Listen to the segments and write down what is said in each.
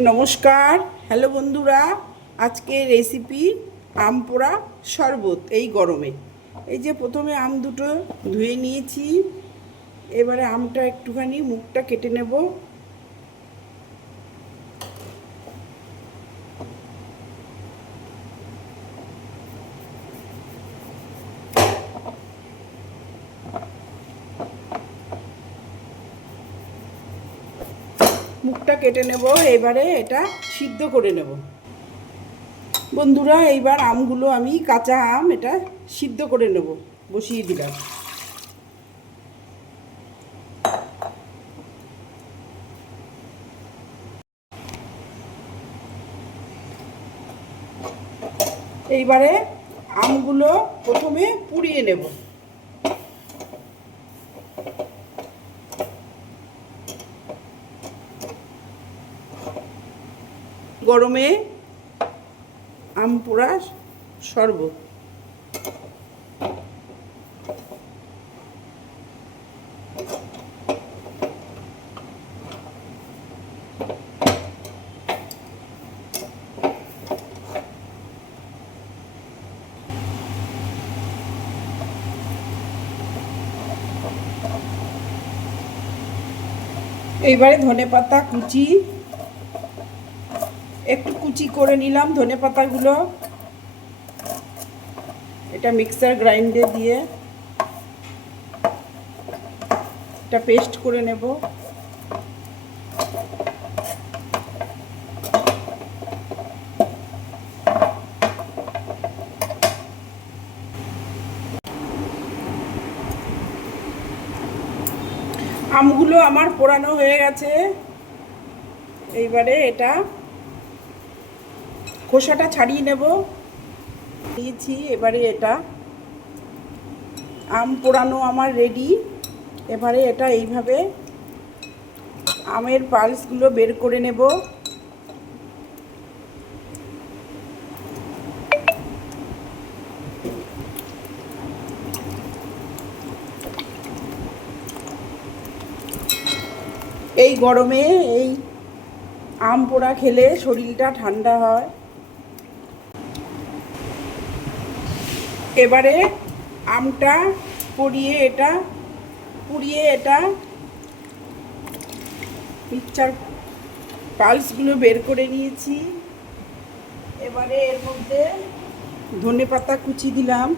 নমস্কার, হ্যালো বন্ধুরা। আজকে রেসিপি আম পোড়া শরবত এই গরমে। এই যে প্রথমে আম দুটো ধুয়ে নিয়েছি, এবারে আমটা একটুখানি মুখটা কেটে নেব। মুখটা কেটে নেব, এবারে এটা সিদ্ধ করে নেব। বন্ধুরা, এইবার আমগুলো আমি কাঁচা আম এটা সিদ্ধ করে নেব, বসিয়ে দিলাম। এইবারে আমগুলো প্রথমে পুড়িয়ে নেব। গরমে আম পোড়া শরবত। এইবারে ধনেপাতা কুচি, একটু কুচি করে নিলাম ধনেপাতাগুলো। এটা মিক্সার গ্রাইন্ডারে দিয়ে এটা পেস্ট করে নেব। আমগুলো আমার পোড়ানো হয়ে গেছে। এইবারে এটা খোসাটা ছাড়িয়ে নেব। দিয়েছি, এবারে এটা আম পোড়ানো আমার রেডি। এবারে এটা এইভাবে আমের পাল্সগুলো বের করে নেব। এই গরমে এই আম পোড়া খেলে শরীরটা ঠান্ডা হয়। এবারে আমটা পুড়িয়ে এটা মিক্সচার পাল্সগুলো বের করে নিয়েছি। এবারে এর মধ্যে ধনেপাতা কুচি দিলাম,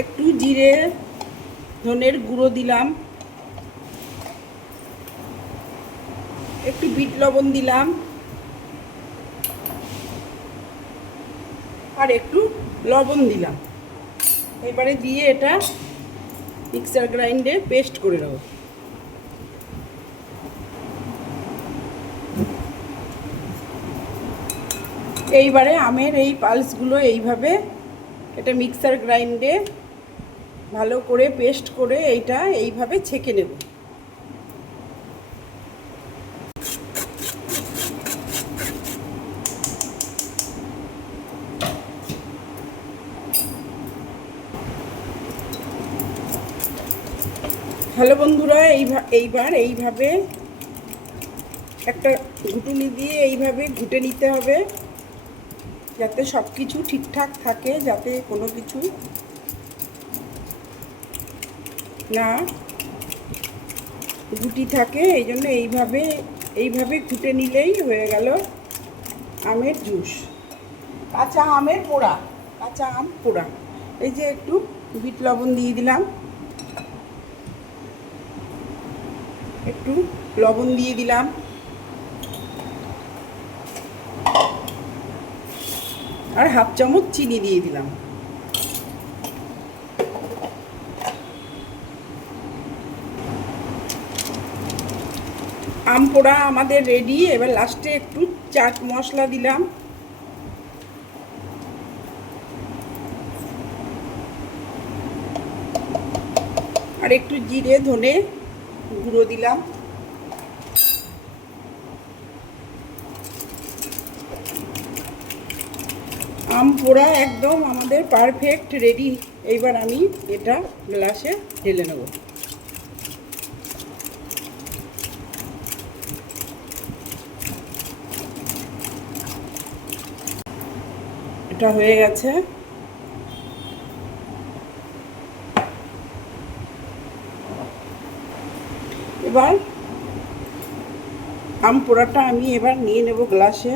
একটু জিরে ধনের গুঁড়ো দিলাম, একটু বিট লবণ দিলাম, আর একটু লবণ দিলাম। এবারে দিয়ে এটা মিক্সার গ্রাইন্ডে পেস্ট করে নেব। এইবারে আমের এই পাল্সগুলো এইভাবে এটা মিক্সার গ্রাইন্ডে ভালো করে পেস্ট করে এইটা এইভাবে ছেঁকে নেব। হ্যালো বন্ধুরা, এইবার এইভাবে একটা ঘুটুনি দিয়ে এইভাবে ঘুটে নিতে হবে, যাতে সব কিছু ঠিকঠাক থাকে, যাতে কোনো কিছু না গুটি থাকে। এই জন্য এইভাবে ঘুটে নিলেই হয়ে গেল আমের জুস, কাঁচা আম পোড়া। এই যে একটু বিট লবণ দিয়ে দিলাম, একটু লবণ দিয়ে দিলাম, আর হাফ চামচ চিনি দিয়ে দিলাম। আম পোড়া আমাদের রেডি। এবার লাস্টে একটু চাট মশলা দিলাম, আর একটু জিরে ধনে গুঁড়ো দিলাম। আম পোড়া একদম আমাদের পারফেক্ট রেডি। এইবার আমি এটা গ্লাসে ঢেলে নেব। এটা হয়ে গেছে। এবার আম পোড়াটা আমি এবার নিয়ে নেব গ্লাসে।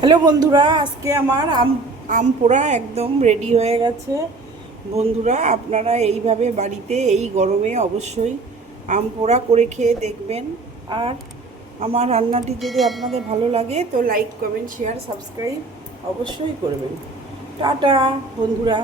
হ্যালো বন্ধুরা, আজকে আমার আম পোড়া একদম রেডি হয়ে গেছে। বন্ধুরা, আপনারা এইভাবে বাড়িতে এই গরমে অবশ্যই আম পোড়া করে খেয়ে দেখবেন। আর আমার রান্নাটি যদি আপনাদের ভালো লাগে তো লাইক, কমেন্ট, শেয়ার, সাবস্ক্রাইব অবশ্যই করবেন। টাটা বন্ধুরা।